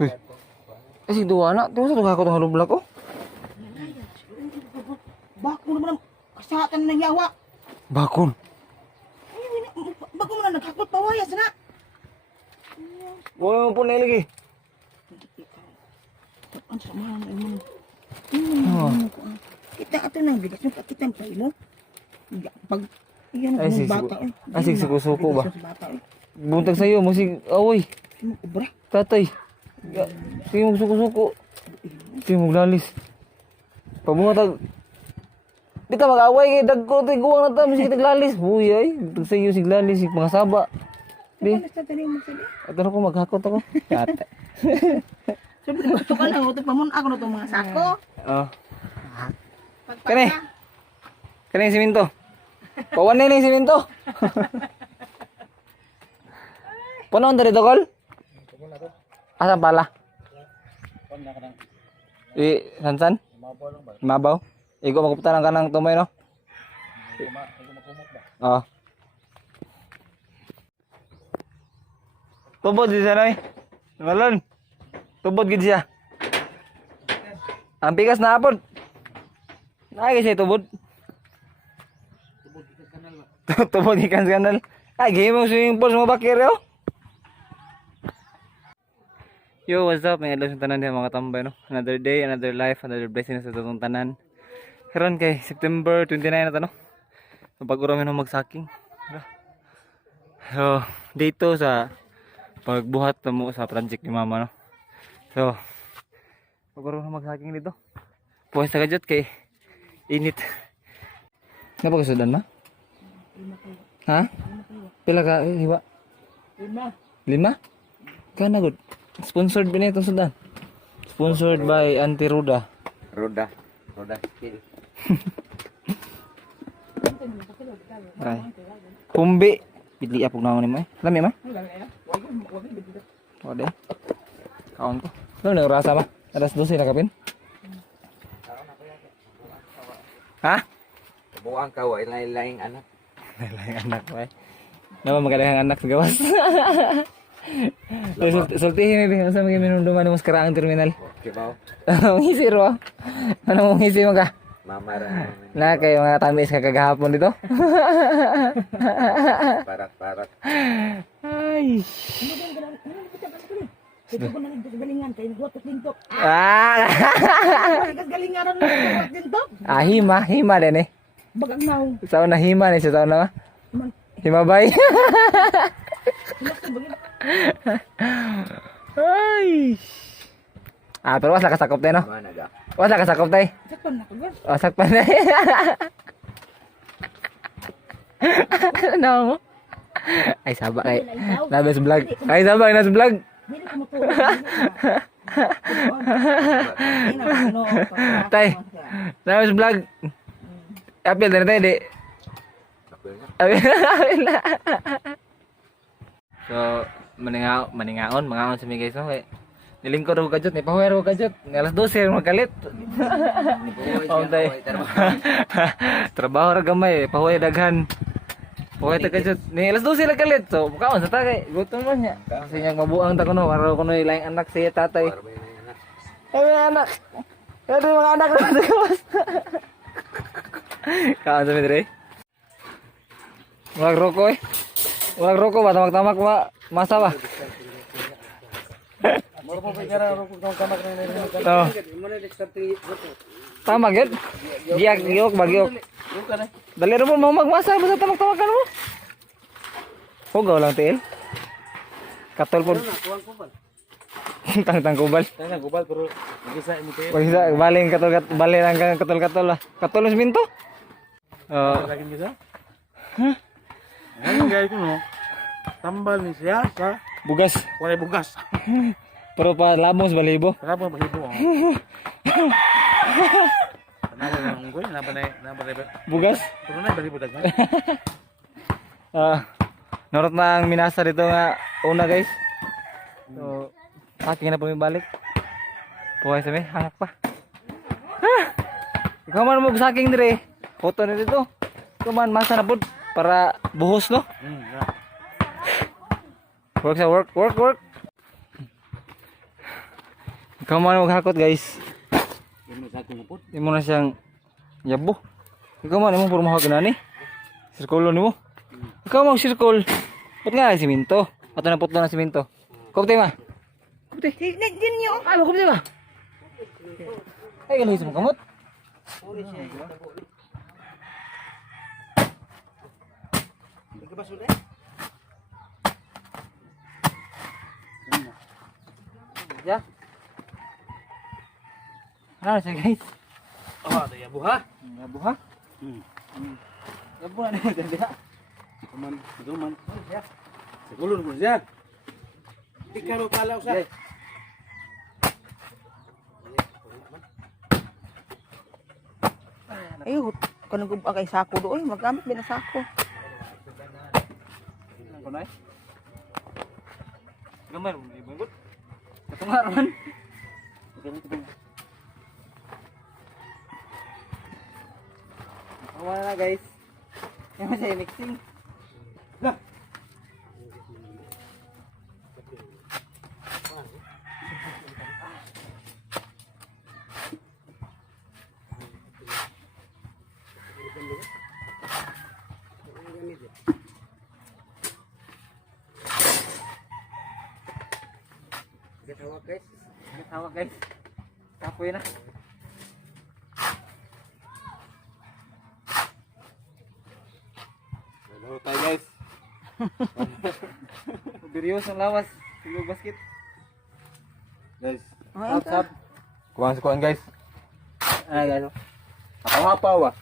Wih. Si dua anak, tuh satu kakak tuh halublak oh. Bakun naman kasatan ng yawa. Bakun. Bakun mo na naghakot pawaya sana. Wala mo po na lagi. Ang samahan mo. Kita ato nang bigas yung kita ang pailo. Pag iyan ang bata. Asik si kusuko ba? Buntag sa'yo, musig, awoy. Ubra. Tatay. Sige mo suko-suko. Sige mo lalis. Pabungatag. Kita mag-away kay dagko tay guwang na ta musig taglalis. Huy ay, buntag sa'yo sig lalis, sig mga saba. Di. Ato na ko maghakot ako. Ate. Sabi ko to ka lang utot pamun ako na tong mga sako. Oh. Kani. Kani yung siminto. Pawan na yung siminto. Puno ang dari dokol? Asan pala? Sansan? Mabaw? Igo makuputan ang kanang tumay no? Oo. Tubod di siya noy. Malon. Tubod gid siya. Ang pikas na apod. Ay kasi tubod. Tubod ikan kanal. Ay game mo swimming pool mo bakir yo. Yo, what's up? May adlaw sa tanan diha mga tambay no. Another day, another life, another blessing sa tutong tanan. Karon kay September 29 na ta no. Pag-ura mi no magsaking. So, dito sa pagbuhat mo sa project ni mama no. So, pag-ura na magsaking dito. Puwes sa gadget kay init. Napagasudan ma? Ha? Pila ka hiwa? 5. 5? Kana good. Sponsored ba na itong sudan? Sponsored by Auntie Ruda. Ruda skill. Ay. Kumbi. Pili apog na ako ni mo eh. Lami ma? O de. Kaon ko. Ano na rasa ma? Alas 12 na kapin? Ha? Buang ka wa lain-laing anak. Lain anak ba eh. Nama magandang anak sa gawas. Sultihin mi sa mga minunduman mo sa karaang terminal. Okay ba? Anong ngisi ro? Anong ngisi mo ka? Mamara. Na kayo mga tamis kagahapon dito. Parat. Ay. Ito ko na galingan kay guwatot dinto. Ah. Galingan ron guwatot dinto. Ah, hima din eh. Bagang naw. Sa na hima ni sa na. Himabay. Ay. Ah, pero was nakasakop tayo no? Was nakasakop tayo. Sakpan na ko. Oh, sakpan na. Ano mo? Ay, saba kay. Nabes vlog. Ay, saba kay nas vlog. Dili ko mo Tay. Nabes vlog. Apil na tayo di. Apil na. So, mangingaon sa mga guys no. Nilingkod ako kajot, ni pahuwer ako kajot. Ni alas 12 magkalit. Trabaho ra gamay, pahuwer daghan. Pahuwer ta kajot. Ni alas 12 lang kalit. So, kaon sa tagay, gutom man niya. Kasi niya mabuang ta kuno, waro kuno ilaing anak siya tatay. Ay anak. Ay mga anak na sa gawas. Kaon sa midre. Wag roko eh. Wag roko ba tamak-tamak masa ba? Oh. Tama gid. Giyak bagyok. Dali ra mo magmasa basta tamak-tamakan mo. Hugaw lang tiil. Katol pod. Tang kubal. Tang kubal pero bisa ini teh. Bisa baling balen ang katol lah. Katol ng siminto. Oh. Lagi bisa. Hah? Ano gay ko no? Tambal ni siya sa Bugas. wala bugas. Pero pa lamos balibo. Kenapa begitu? Kenapa nunggu? Kenapa Bugas. Pero na balibo dagan. Norot na ang minasa dito nga una guys. So, aking na pumibalik. Puhay sa may hangak pa. Ikaw man mo saking dire. Photo na dito. Ikaw man masa na pod para buhos no. Yeah. Work sa work. Ikaw man maghakot guys. Ano sa akong napot? Di mo na siyang yabo. Ikaw man imong puro mahawak na ni. Sirkulo nimo. Ikaw mo sirkul. Ba't nga siminto? Ato na putlo ng siminto. Kopte ma. Kopte. Din niyo. Ano kopte ma? Ay galing sa kamot. Ya. Ano siya guys? Ah, ada yabo ha. Yabo ha? Yabo na niya ganda. Duman. Siguro mo siya. Di ka ro kala usa. Ayun, kanang gubak kay sako doon. Magamit ba na sako? Ano na eh? Gamay mo ni bangot. Katungaran. Wala na guys. Yung masaya mixing. Lah. Gatawag guys. Gatawag guys. Kapoy na. Hello tayo guys. Birios ang lawas. Silog basket. Guys. Ay, Sab. Kuhaan sa kuhaan guys. Ah guys. Hapaw-hapaw ah.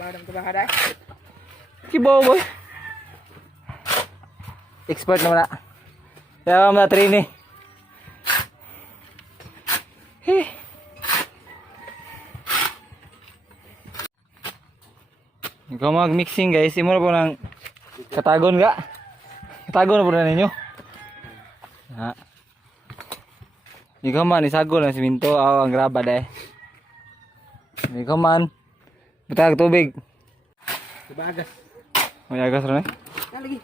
Badam to bahada. Kibaw boy. Expert naman na. Kaya mga trainee. Heh. Ikaw mag-mixing guys, imo na po ng katagon ga. Katagon na po na ninyo. Ha. Ikaw man, isagol ang siminto, ang graba dahil. Ikaw man, butag tubig. Bagas. May agas rin eh. Lagi.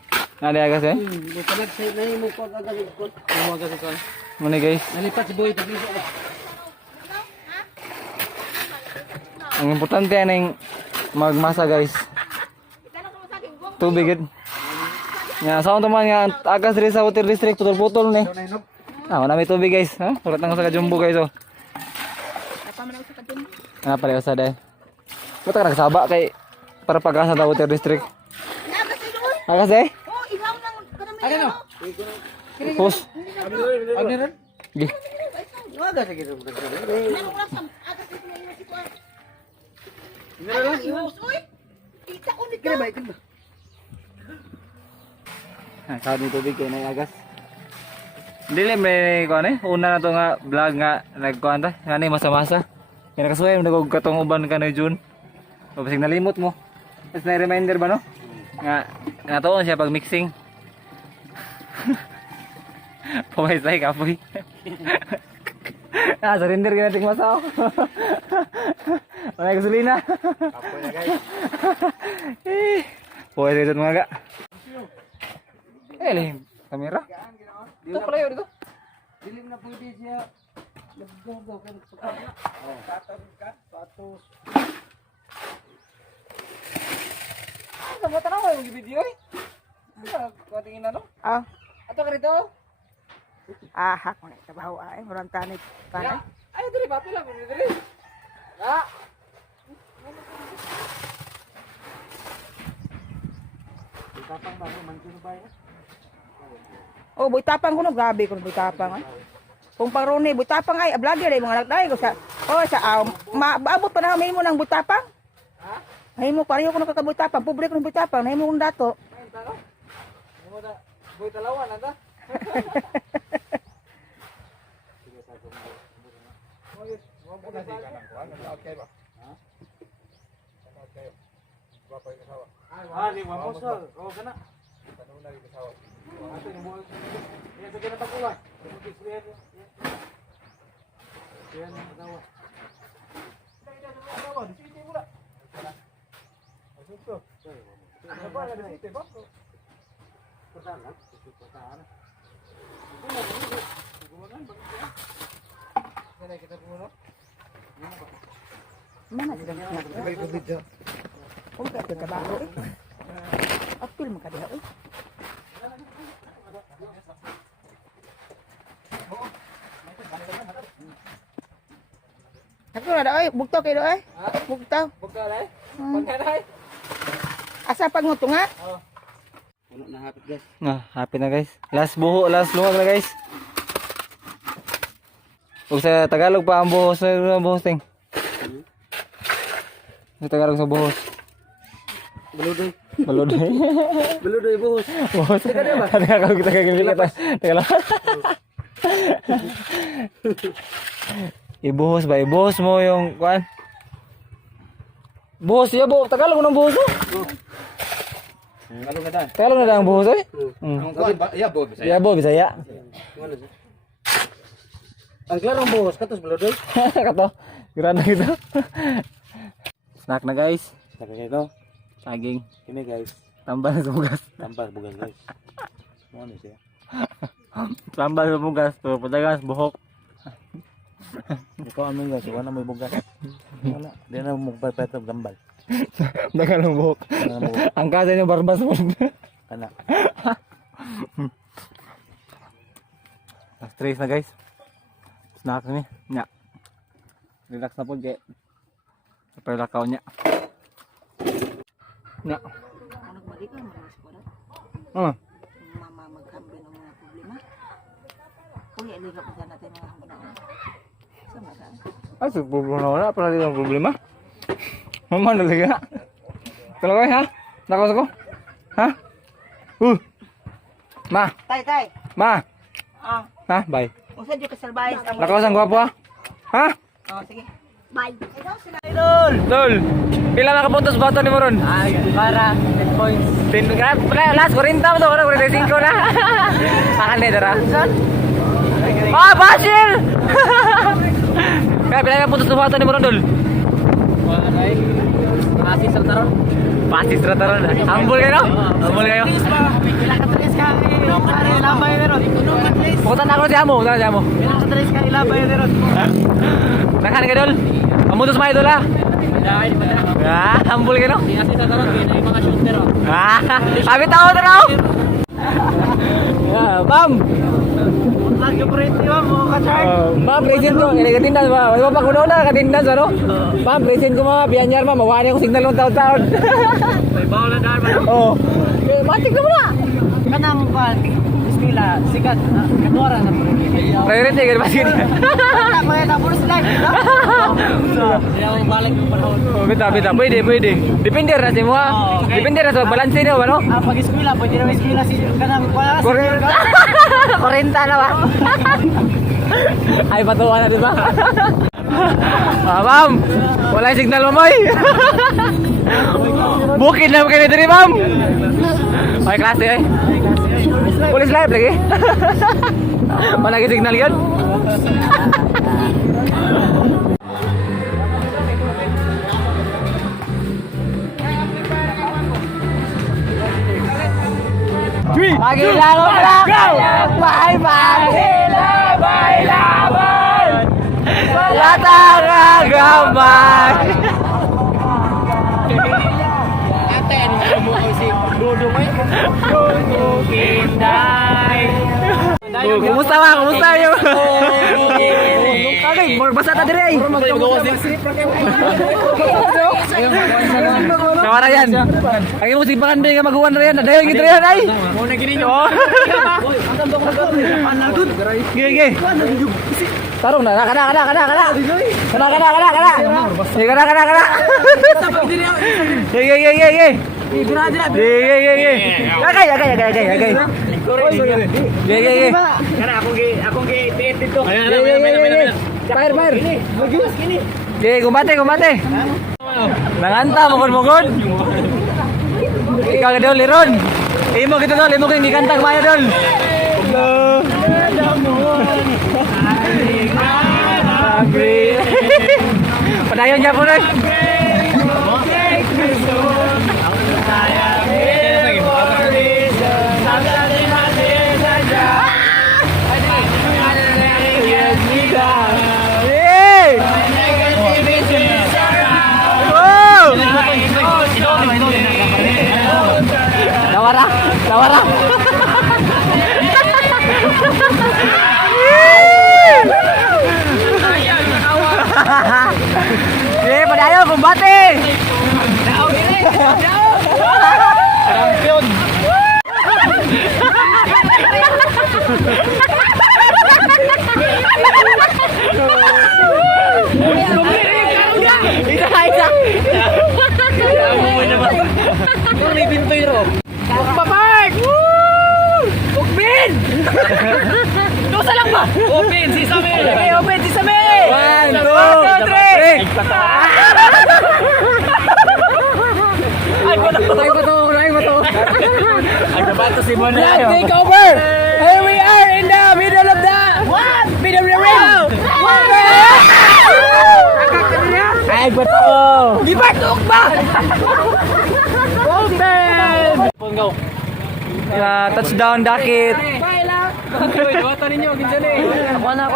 Nadi agas eh. Palag sa na mo ko agad ko. Mo agad ko. Muna guys. Nalipat si boy pag isa. Ang importante yan yung magmasa guys. Tubig yun. Nga, saan naman nga, agas rin sa water district, putol-putol ni. Ah, wala may tubig guys. Ha? Ulat na ko sa kajumbo guys oh. Ano pala yung sada eh. Ba't ka nagsaba kay para pag-asa sa water district? Agas eh? Oh, ilaw nang kanami. Ano? Pus. Ano rin? Gi. Wala sa gitu. Nang ulas sam agas ito na yung sikuan. Uy. Kita ko ni ka. Ah, sa ni tubig kay na agas. Dili may ko ano una na to nga vlog nga nagkuan ta. Ngani masa-masa. Kaya nakasuway mo nagog katong uban ka na June. O basig nalimot mo. Tapos na reminder ba no? Nga toon siya pag mixing. Pumaysay kapoy. Ah, surrender ka nating masaw. Wala gasolina. Kapoy na guys. Pumaysay dito mga ga. Lihim. Kamera. Dito pala yun dito. Dilim na pwede siya. Nagdogo ka pagkakala. Oh. Tatawid ka. Patos. Sa mga tanaw yung video eh. Kuwatingin na no? Ah, Ato ka rito. hak mo na trabaho ay murang tanit kanay. Ay, dali ba? Pila mo dali. Ah. Tapang ba man kino ba ya? Oh, boy tapang ko no, grabe ko boy tapang ay. Kung parone boy tapang ay vlogger ay mga nagday ko sa maabot pa na may mo nang butapang. Ha? Ay mo pareho ko nakakabutapang, pobre ko ng butapang, nay mo kong dato. Ay, talo. Mo da boy talawan ata. Ah, ni mo sir. Oh, kana. Ato ni mo. Yan sa kina pagkuha. Yan ang tawa. Tawa, di sini mula. Asunto. Ano ba na dito ba? Pertama, pertama. Gumawa ba? Mana sila snack? Kung ka ito trabaho eh. Apil mo ka diha eh. Ako na daw eh. Bugtaw kayo daw eh. Bugtaw. Bugtaw dai. Hmm. Pagka dai. Asa panguto nga? Puno na hapit guys. Happy na guys. Last buho, last lungag na guys. Ug sa Tagalog pa ang buhos sa buhos ting. Sa Tagalog sa buhos. Beludoy. Baludoy. Beludoy buhos. Buhos. Tagalog kita kagilikat. Tagalog. Ibuhos ba? Ibuhos mo yung kuan. Buhos ya bu. Tagalog ng buhos. Ano ka dan? Tagalog na lang ang buhos eh. Ang kuan ba? Ya bo Bisaya. Ya bo Bisaya. Ano siya? Ang klarong buhos katos beludoy. Kato. Grana gitu. Snack na guys. Saka ito. Saging. Ini guys. Tambal sa bugas. Tambal bugas guys. Ano siya? Tambal sa bugas. To padagas buhok. Ikaw amin guys, wala may bugas. Wala. Di na magpapet ng gambal. Dagan ng buhok. Ang kasa niyo barbas mo. Kana. Stress na guys. Snack ni. Nya. Relax na po kay. Super lakaw niya. Nya. Ano balik ka mga eskwela? Mama magkampi ng mga problema. Kung ialiga pa dyan natin mga hanggang. Sama ka? Ay, problema wala pala dito ang problema. Mama nalaga. Talaga ha? Nakawas ako? Ha? Ma, Tay. ma. Ah, Ha, bye. usa jud ka salbayis ang Nakawas ang gwapo ha? Ha? Oh, sige. Bye. Tol, pila na kapuntos bato ni Moron? Ay, para 10 points. Last 40 mo to, 45 na. Akan na dara. Basil! Kaya pila na kapuntos bato ni Moron, Dol? Masih sertaron. Pasis rata-rata. Ambul kayo, no? Ambul kayo. Pila ka tres ka ilabay meron. Pukutan ako si Amo, pukutan si Amo. Pila ka tres ka ilabay meron. Nakhan ka, Dol? Amutos mga idol, ha? Ambul kayo, no? Kasi sertaron kay mga shooter. Abit ako na raw! Bam! Unlag yung print mo ka charge. Bam, present ko. Kaya katindan ba? Wala pa kuno na, katindan sa no? Bam, present ko mga biyanyar ma. Mawani akong signal ng taon-taon. May bawal na daan ba? Oo. Matik na mo na. Kanang kuan. Iskila sikat kadwara na. Priority, ganun ba sige? Ako ya tapos live. Yung balik yung panahon. Bita. Pwede. Depende na sa mo ha. Okay. Depende na sa balance niyo, ano? Pag iskila, pwede na iskila si kanang kuan. 40 na ba? Ay, patuwa na, di ba? Ma'am! Wala yung signal, mamoy! Bukid na kayo dito, ma'am! Okay, klase, eh. Police live lagi. Malagi signal yun. Magilawan lang! Magilaban! Latang agamay! Ate, ano mo ko si Dodo mo? Dodo Kinday. Kumusta ba? Kumusta yun? Okay, basa ta dire ay. Nawara yan. Ang imo simpangan ba nga maguwan na yan? Dahil gid yan ay. Mo na gini nyo. Gige. Tarong na. Kana. Gige. Gige. Agay. Gige. Kana akong gi tiit dito. Fire. Gige, kumate. Nanganta mukod. Ikaw ka dol, Liron. Imo kita dol, imo kang gikanta kumaya dol. Padayon niya po rin. Tawara. Eh, padayo kumbate. Champion. Isa. May pintoy ro. Papag! Ukbin! Dosa lang ba? Open si Sami! Okay, open si Sami! 1, 2, 3! Ay, bato! Ay, bato si Bon na yun. Take over! Here we are in the middle of the... What? Middle of the ring! What? Ay, bato! Di ba tuk ba? Open! Go! Touchdown dakit. Wata ninyo, ginsan eh. Ako na.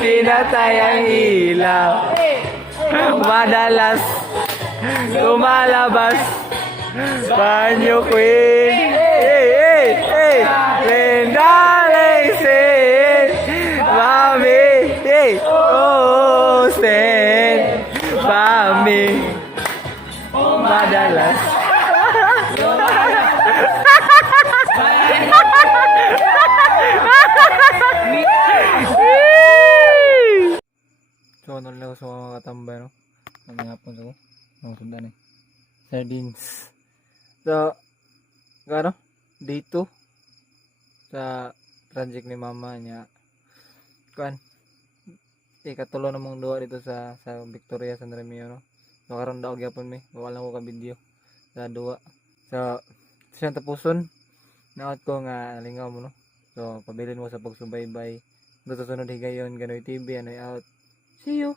Pinatay ang ilaw. Madalas lumalabas. Banyo Queen. Hey, Linda Lacey, Mami, hey, oh, Sen, Mami, madalas. So, ano lang sa mga katambay, no? Ang hapon sa ko. Ang sundan eh. Sardines. So, ano? Day 2 sa project ni mama niya. Kuan. Ikatulo namang duwa dito sa Victoria San Remio, no? So, karon daw gyapon mi. Wala ko ka video sa duwa. So, siyang tapuson. Naot ko nga lingaw mo, no? So, pabilin mo sa pagsubaybay. Doon sa sunod higayon, Ganoy TV, Anoy out. See you!